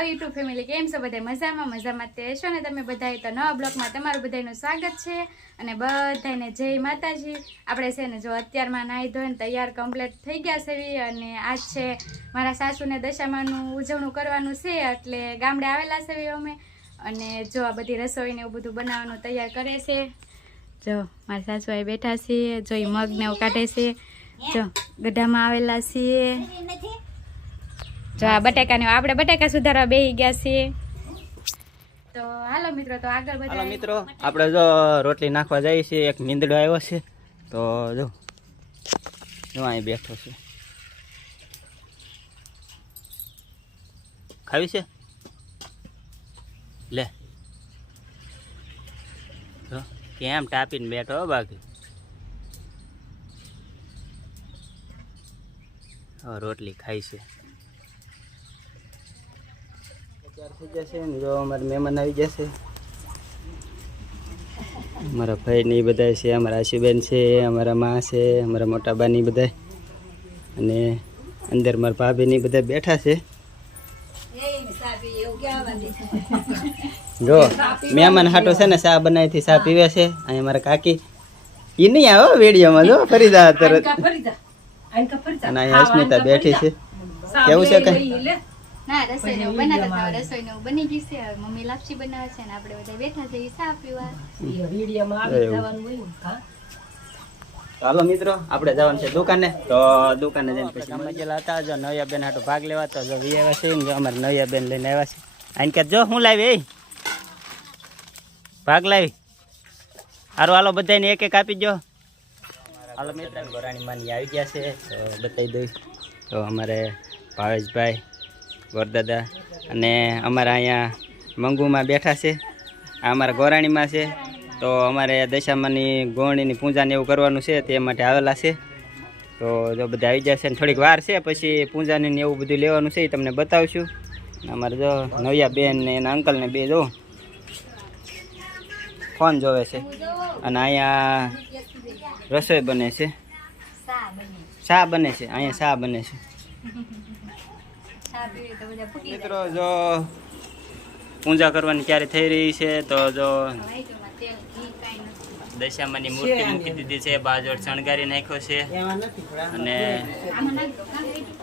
Hello YouTube family કેમ છો બધા? મજામાં મજામાં તે છો ને? તમે બધાએ તો નવા બ્લોગમાં તમારું બધાનું સ્વાગત છે અને બધાને જય માતાજી. આપણે છે ને, જો અત્યારમાં નાહી ધોઈને તૈયાર કમ્પ્લીટ થઈ ગયા છે અને આજ છે મારા સાસુને દશામાનું ઉજવણું કરવાનું છે એટલે ગામડે આવેલા છે અમે અને જો આ બધી રસોઈને એવું બધું બનાવવાનું તૈયાર કરે છે. જો, મારા સાસુ બેઠા છે, જો એ મગને એવું કાઢે છે. જો, ગઢામાં આવેલા છીએ. જો આ બટાકાને આપણે બટાકા સુધારવા બેહી ગયા છીએ. તો હાલો મિત્રો તો આગળ બધા મિત્રો આપણે જો રોટલી નાખવા જઈએ છીએ. એક નીંદડો આવ્યો છે. તો જો જો અહીં બેઠો છે. ખાવી છે? લે. કેમ ટાપીને બેઠો હો બાકી? રોટલી ખાઈ છે. તૈયાર થઈ જશે ને જો અમારે મહેમાન આવી જશે. અમારા ભાઈ ને એ બધા છે અમારા આશુબેન છે અમારા મા છે અમારા મોટા બા ની બધા અને અંદર મારા ભાભી ની બધા બેઠા છે. જો મહેમાન હાટો છે ને ચા બનાવી થી ચા પીવે છે. અહીં મારા કાકી. એ નહીં આવો વિડીયોમાં જો ફરી જા તરત. અને અહીંયા અસ્મિતા બેઠી છે. કેવું છે કઈ? ના રસોઈ નું બનાવતા હતા રસોઈ નું બની ગયું છે. હવે મમ્મી લાપસી બનાવે છે ને આપણે બધા બેઠા છીએ ચા પીવા. હાલો મિત્રો આપણે જવાનું છે દુકાને. તો દુકાને જઈને પછી અમે ગયેલા હતા જો નવ્યા બેન હાટો ભાગ લેવા તો જો વી આવ્યા છે ને જો અમારે નવ્યા બેન લઈને આવ્યા છે. આને કે જો હું લાવી એ ભાગ લાવી. હારું હાલો બધાને એક એક આપી દો હાલો મિત્રો ગોરાણી માની આવી ગયા છે તો બતાવી દઈ તો અમારે ભાવેશભાઈ ગોરદાદા અને અમારા અહીંયા મંગુમાં બેઠા છે. આ અમારા ગોરાણીમાં છે. તો અમારે દશામાની ગોળણીની પૂજાને એવું કરવાનું છે તે માટે આવેલા છે. તો જો બધા આવી જશે ને થોડીક વાર છે પછી પૂજાની એવું બધું લેવાનું છે એ તમને બતાવશું. અમારે જો નવ્યા બેન ને એના અંકલને બે જો ફોન જોવે છે. અને અહીંયા રસોઈ બને છે. શા બને છે? અહીંયા શા બને છે? મિત્રો જો પૂજા કરવાની ક્યારે થઈ રહી છે તો જો વાઈટમાં તેલ ઘી કાંઈ નથી દશામાની મૂર્તિ મૂકી દીધી છે બાજોડ શણગારી નાખ્યો છે. અને?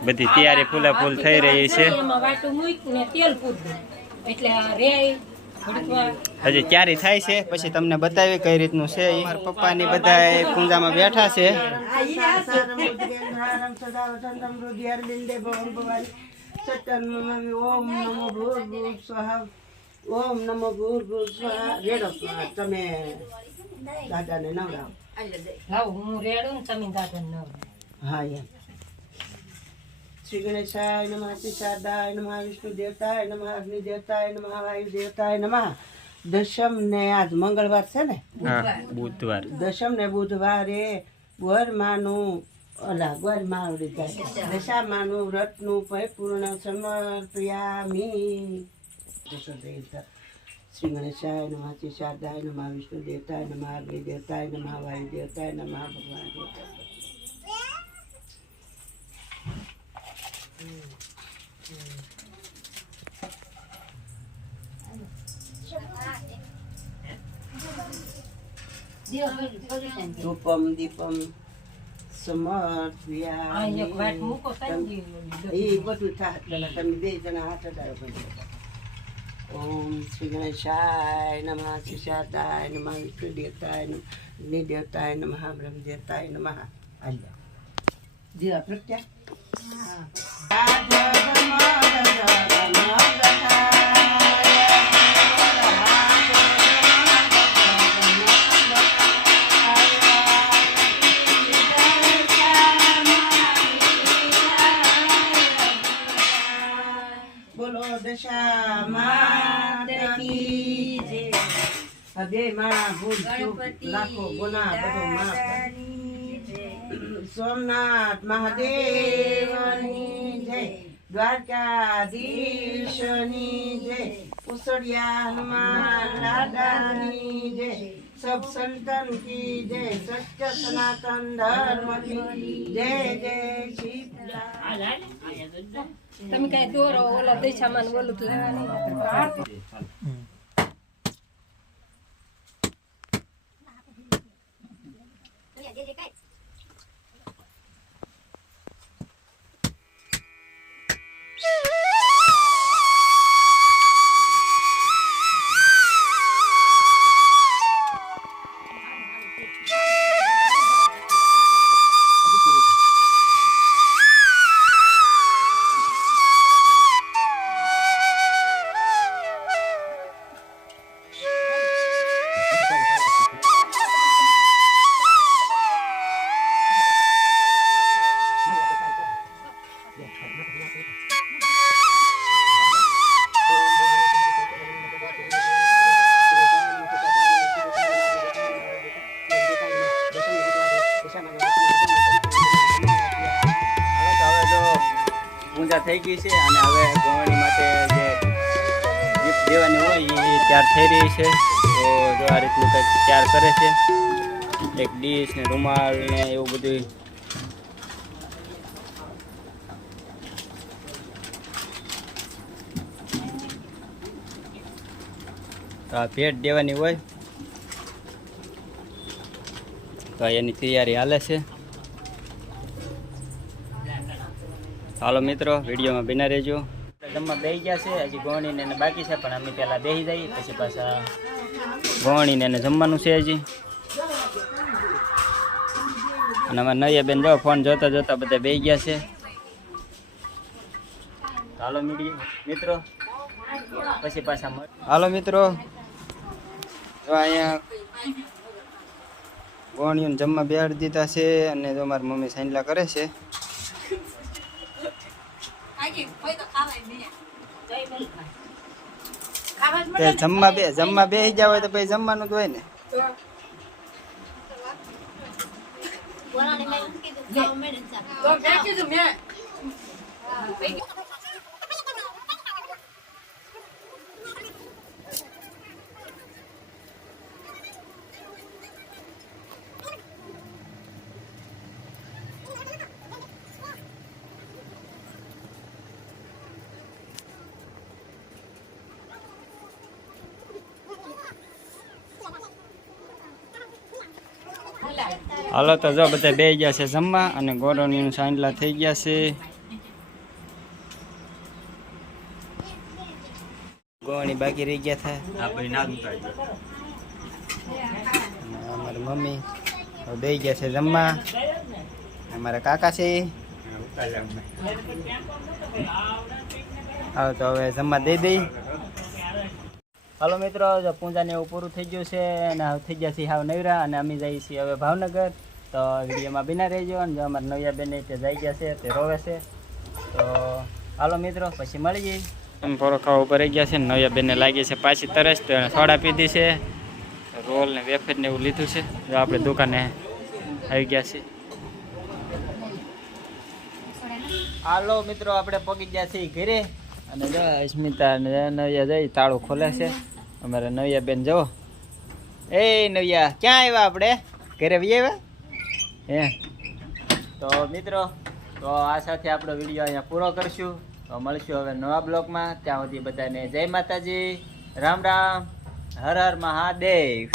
બધી તૈયારી ફૂલે ફૂલ થઈ રહી છે. હજી ક્યારે થાય છે પછી તમને બતાવી કઈ રીતનું છે. મારા પપ્પા ની બધા પૂજામાં બેઠા છે. ઓમ નમો ભૂર્ભુવ સ્વાહા ઓમ નમો ભૂર્ભુવ સ્વાહા રેડો તમે દાદાને નવડાવો લાવ હું રેડું ને તમે દાદાને ન હા એમ શ્રી ગણેશાય નમઃ શ્રી શારદાય નમઃ વિષ્ણુ દેવતાય નમઃ અગ્નિ દેવતાય નમઃ વાયુ દેવતાય નમઃ દશમ ને આજ મંગળવાર છે ને બુધવાર દશમ ને બુધવારે વરમાનું ઓલા વરમાં આવડી જાય દશામાનું વ્રતનું પરિપૂર્ણ સમર્પયામી. શ્રી ગણેશાય નમઃ શ્રી શારદાય નમઃ વિષ્ણુ દેવતાય નમઃ અગ્નિ દેવતાય નમઃ વાયુ દેવતાય નમઃ ભગવાન દેવતાય ધૂપમ દીપમ તાંજી એ બધું થાય તમે બે જણા હાથ અડાડો ઓમ શ્રી ગણેશાય નમઃ શ્રી શારદાય નમઃ વિષ્ણુ દેવતાય નમ. અગ્નિ દેવતાય નમઃ બ્રહ્મ દેવતાય નમઃ આલ્યા દેવા પ્રત્યા ગુના સોમનાથ મહાદેવની જય દ્વારકાધીશની જય ઉસળિયા હનુમાન જય સબ સંતન કી જય સત્ય સનાતન ધર્મ કી જય જય શીતલા તમે કઈ દોરો ઓલા દિશામાં બોલું ઓલું લેવાનું હાલો થઈ ગઈ છે અને હવે ગોવણી માટે જે ગિફ્ટ દેવાની હોય એ તૈયાર થઈ રહી છે. તો જો આ રીતનું કંઈક તૈયાર કરે છે, એક ડીશ ને રૂમાલ ને એવું બધું ભેટ દેવાની હોય. તો એની તૈયારી હાલે છે. હાલો મિત્રો, વિડીયોમાં બિના રહેજો. જમવા બેસી ગયા છે, હજી ગોણીને એને બાકી છે, પણ અમે પહેલાં બેસી જઈએ, પછી પાછા ગોણીને એને જમવાનું છે હજી. અને અમારા નૈયા બેન જો ફોન જોતા જોતા બધા બેસી ગયા છે. હાલો મિત્રો, પછી પાછા હાલો મિત્રો, જો અહીંયા ગોણીઓને જમવા બેહાડી દીધા છે, અને જો મારી મમ્મી સાંજલા કરે છે તે જમવા બે જમવા બે જાવ હોય તો પછી જમવાનું જ હોય ને. હાલો તો જો બધા બે ગયા છે જમવા અને ગોરોની સાંજલા થઈ ગયા છે. ગોવાની બાકી રહી ગયા હતા અમારી મમ્મી બે ગયા છે જમવા. અમારા કાકા છે. હા તો હવે જમવા દઈ દઈ. હાલો મિત્રો જો પૂજાને એવું પૂરું થઈ ગયું છે અને હવે થઈ ગયા છીએ હાવ નવરા અને અમે જઈએ છીએ હવે ભાવનગર. તો વિડીયોમાં બિના રહેજો અને જો અમારા નવ્યા બેન તે જઈ ગયા છે તે રોવે છે. તો હાલો મિત્રો પછી મળી જઈએ ફોરો ખાવા ઉપર રહી ગયા છે નવ્યા બેનને લાગી છે પાછી તરસ તો સોડા પીધી છે. રોલ ને વેફર ને એવું લીધું છે. જો આપણે દુકાને આવી ગયા છીએ. હાલો મિત્રો આપણે પગી ગયા છીએ ઘરે. અને જો સ્મિતા નવ્યા જઈ તાળું ખોલે છે. અમારા નવ્યા બેન જુઓ. એ નવ્યા, ક્યાં આવ્યા આપણે ઘરે ભાઈ આવ્યા હે? તો મિત્રો, તો આ સાથે આપણો વીડિયો અહીંયા પૂરો કરશું. તો મળશું હવે નવા બ્લોગમાં. ત્યાં સુધી બધાને જય માતાજી. રામ રામ. હર હર મહાદેવ.